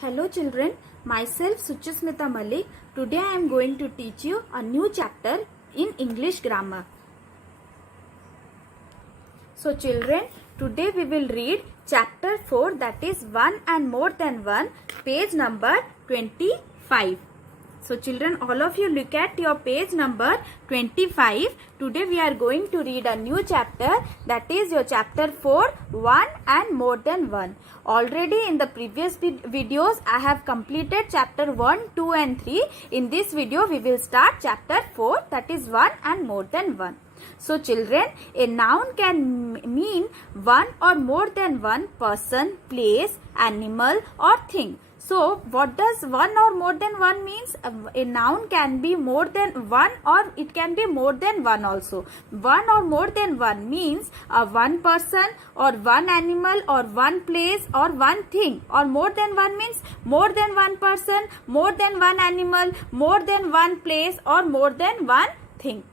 Hello children, myself Suchasmita Malik. Today I am going to teach you a new chapter in English grammar. So children, today we will read chapter 4, that is one and more than one, page number 25. So children, all of you look at your page number 25. Today we are going to read a new chapter, that is your chapter 4, one and more than one. Already in the previous videos I have completed chapter 1, 2 and 3. In this video we will start chapter 4, that is one and more than one. So children, a noun can mean one or more than one person, place, animal or thing. So what does one or more than one means? A noun can be more than one or it can be more than one also. One or more than one means one person or one animal or one place or one thing. Or more than one means more than one person, more than one animal, more than one place or more than one thing.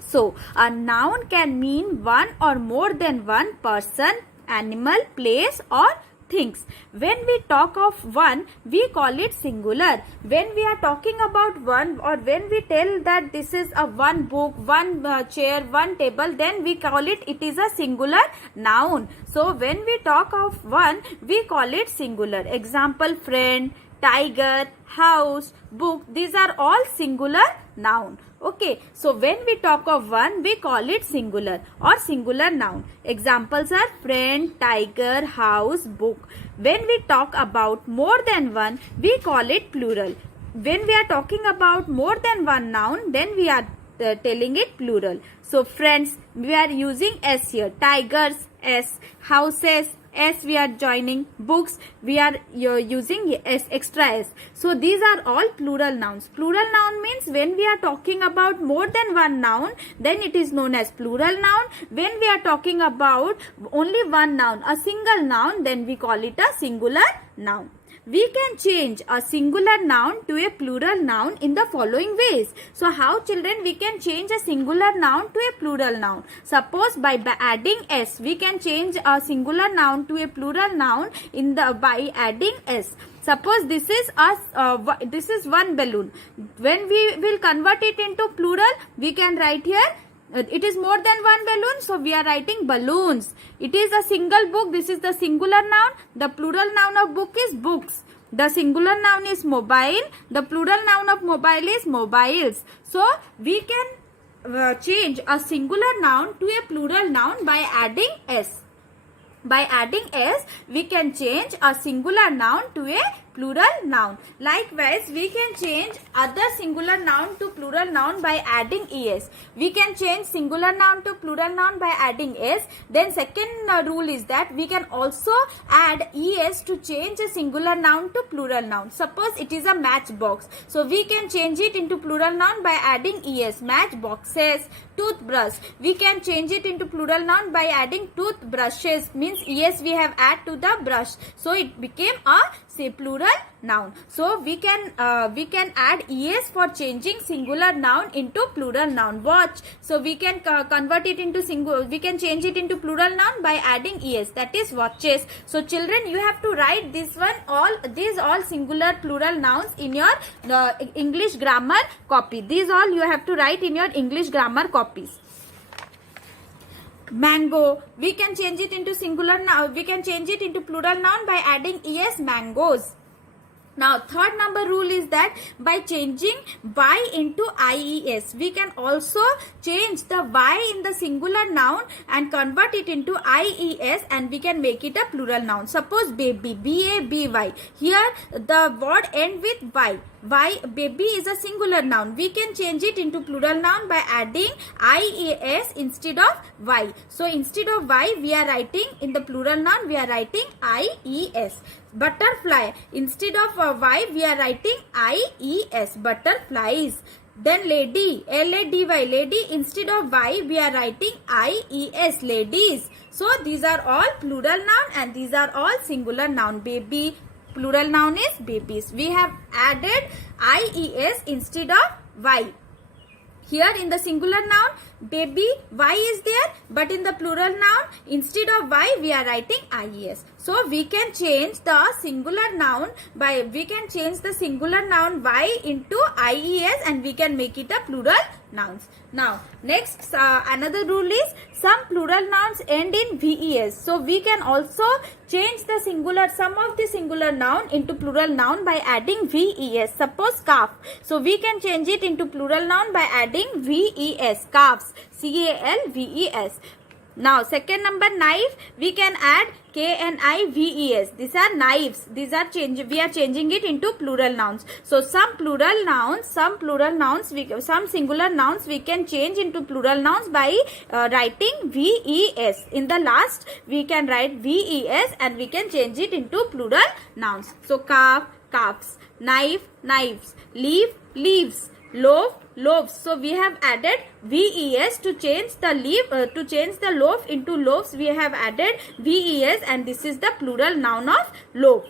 So a noun can mean one or more than one person, animal, place or things. When we talk of one, we call it singular. When we are talking about one, or when we tell that this is a one book, one chair, one table, then we call it is a singular noun. So when we talk of one, we call it singular. Example, friend, tiger, house, book, these are all singular noun. Okay, so when we talk of one, we call it singular or singular noun. Examples are friend, tiger, house, book. When we talk about more than one, we call it plural. When we are talking about more than one noun, then we are telling it plural. So friends, we are using S here. Tigers, S. Houses, S we are joining. Books, we are using S, extra S. So these are all plural nouns. Plural noun means when we are talking about more than one noun, then it is known as plural noun. When we are talking about only one noun, a single noun, then we call it a singular noun. We can change a singular noun to a plural noun in the following ways. So how children we can change a singular noun to a plural noun? Suppose by adding S, we can change a singular noun to a plural noun by adding S. Suppose this is one balloon. When we will convert it into plural, we can write here it is more than one balloon, so we are writing balloons. It is a single book. This is the singular noun. The plural noun of book is books. The singular noun is mobile. The plural noun of mobile is mobiles. So we can change a singular noun to a plural noun by adding S. By adding S, we can change a singular noun to a plural noun. Likewise, we can change other singular noun to plural noun by adding es. We can change singular noun to plural noun by adding s. Then second rule is that we can also add es to change a singular noun to plural noun. Suppose it is a matchbox. So we can change it into plural noun by adding es. Matchboxes. Toothbrush. We can change it into plural noun by adding toothbrushes. Means es we have add to the brush. So it became a plural noun. So we can add es for changing singular noun into plural noun. Watch. So we can convert it into we can change it into plural noun by adding es. That is watches. So children, you have to write these all singular plural nouns in your English grammar copy. These all you have to write in your English grammar copies. Mango, we can change it into singular noun. We can change it into plural noun by adding es, mangoes. Now third number rule is that by changing y into ies, we can also change the y in the singular noun and convert it into ies, and we can make it a plural noun. Suppose baby, b-a-b-y. Here the word end with y. Baby is a singular noun. We can change it into plural noun by adding ies instead of y. So instead of y, we are writing in the plural noun, we are writing ies. Butterfly, instead of y, we are writing ies. Butterflies. Then lady, l-a-d-y, lady, instead of y, we are writing ies. Ladies. So these are all plural noun and these are all singular noun. Baby, plural noun is babies. We have added ies instead of y. Here in the singular noun, baby, y is there, but in the plural noun, instead of y, we are writing ies. So we can change the singular noun by y into ies and we can make it a plural nouns. Now next another rule is some plural nouns end in ves. So we can also change the some of the singular noun into plural noun by adding ves. Suppose calf. So we can change it into plural noun by adding ves. Calves. calves. Now second number, knife, we can add knives. These are knives. We are changing it into plural nouns. So some singular nouns we can change into plural nouns by writing ves. In the last we can write ves and we can change it into plural nouns. So calf, calves, knife, knives, leaf, leaves, loaf, loaves. So we have added ves to change the loaf into loaves. We have added ves and this is the plural noun of loaf.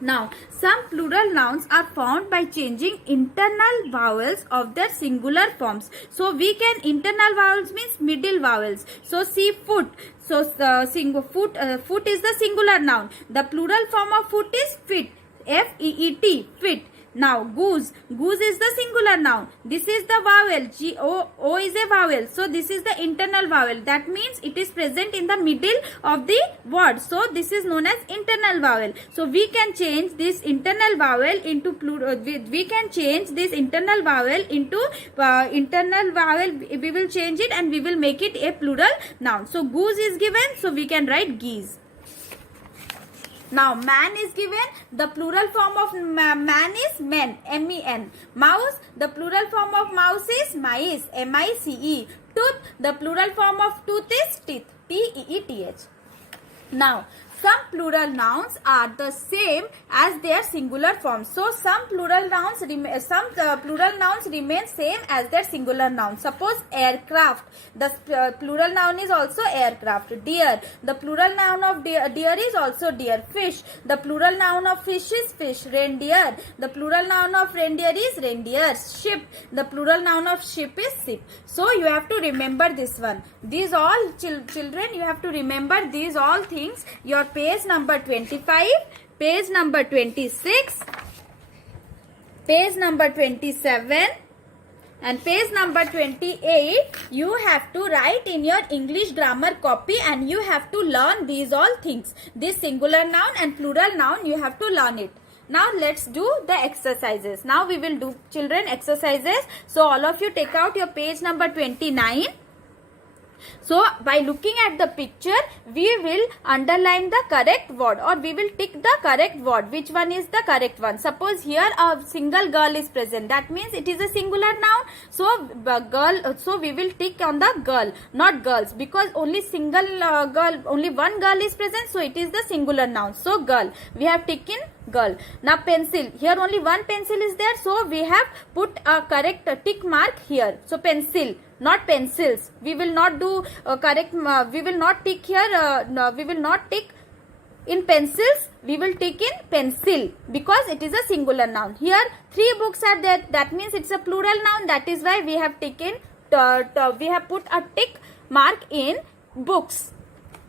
Now some plural nouns are found by changing internal vowels of their singular forms. So we can, internal vowels means middle vowels. So see foot. So foot is the singular noun. The plural form of foot is fit. F-E-E-T, fit. Now goose. Goose is the singular noun. This is the vowel. O is a vowel. So this is the internal vowel. That means it is present in the middle of the word. So this is known as internal vowel. So we can change this internal vowel into plural. We can change this internal vowel into internal vowel. We will change it and we will make it a plural noun. So goose is given. So we can write geese. Now man is given. The plural form of man is men, M-E-N. Mouse, the plural form of mouse is mice, M-I-C-E. Tooth, the plural form of tooth is teeth, T-E-E-T-H. Now some plural nouns are the same as their singular form. So some plural nouns remain same as their singular noun. Suppose aircraft. The plural noun is also aircraft. Deer. The plural noun of deer is also deer. Fish. The plural noun of fish is fish. Reindeer. The plural noun of reindeer is reindeers. Ship. The plural noun of ship is ship. So you have to remember this one. These all children, you have to remember these all things. Your page number 25, page number 26, page number 27 and page number 28 you have to write in your English grammar copy and you have to learn these all things. This singular noun and plural noun you have to learn it. Now let's do the exercises. Now we will do children exercises. So all of you take out your page number 29. So by looking at the picture, we will underline the correct word or we will tick the correct word. Which one is the correct one? Suppose here a single girl is present. That means it is a singular noun. So girl. So we will tick on the girl, not girls, because only only one girl is present. So it is the singular noun. So girl. We have taken girl. Now pencil. Here only one pencil is there. So we have put a correct tick mark here. So pencil. Not pencils. We will not do correct. We will not tick here. No, we will not tick in pencils. We will tick in pencil because it is a singular noun. Here 3 books are there. That means it's a plural noun. That is why we have taken. We have put a tick mark in books.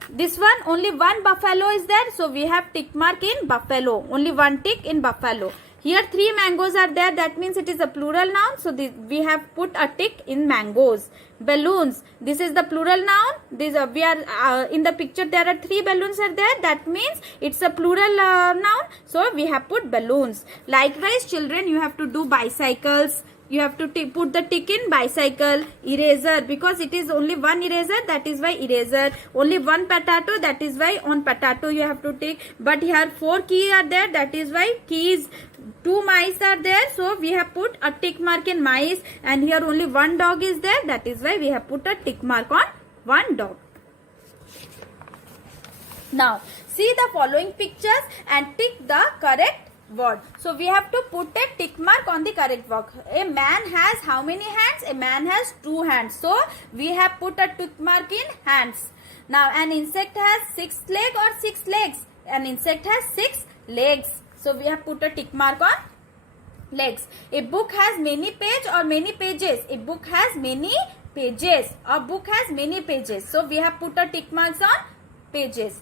This one only one buffalo is there. So we have tick mark in buffalo. Only one tick in buffalo. Here 3 mangoes are there. That means it is a plural noun. So we have put a tick in mangoes. Balloons. This is the plural noun. We are in the picture. There are 3 balloons are there. That means it's a plural noun. So we have put balloons. Likewise, children, you have to do bicycles. You have to put the tick in bicycle. Eraser, because it is only one eraser, that is why eraser. Only one potato, that is why on potato you have to tick. But here 4 keys are there, that is why keys. 2 mice are there, so we have put a tick mark in mice. And here only one dog is there, that is why we have put a tick mark on one dog. Now see the following pictures and tick the correct word. So we have to put a tick mark on the correct word. A man has how many hands? A man has 2 hands. So we have put a tick mark in hands. Now an insect has 6 legs or 6 legs. An insect has 6 legs. So we have put a tick mark on legs. A book has many pages or many pages. A book has many pages. A book has many pages. So we have put a tick marks on pages.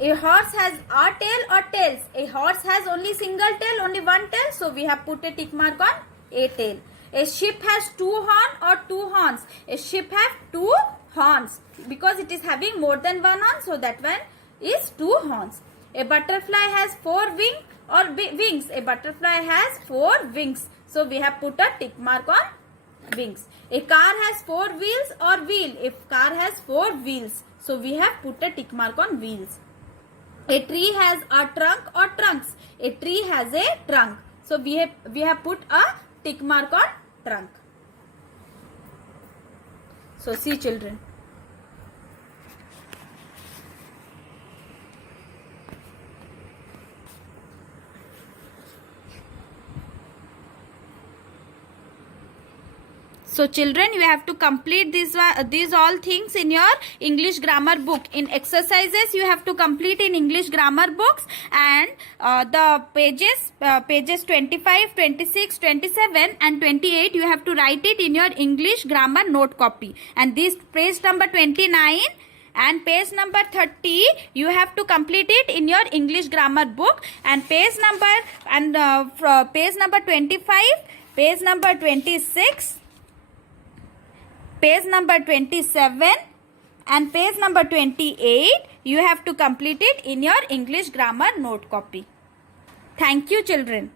A horse has a tail or tails. A horse has only single tail, only one tail. So we have put a tick mark on a tail. A sheep has two horns or two horns. A sheep has two horns because it is having more than one horn. So that one is two horns. A butterfly has four wings. A butterfly has four wings. So we have put a tick mark on wings. A car has four wheels or wheel. A car has four wheels. So we have put a tick mark on wheels. A tree has a trunk or trunks. A tree has a trunk. So we have put a tick mark on trunk. So see children. So children, you have to complete these all things in your English grammar book. In exercises, you have to complete in English grammar books, and the pages 25, 26, 27 and 28, you have to write it in your English grammar note copy. And this page number 29 and page number 30, you have to complete it in your English grammar book. And page number 25, page number 26, page number 27 and page number 28, you have to complete it in your English grammar note copy. Thank you children.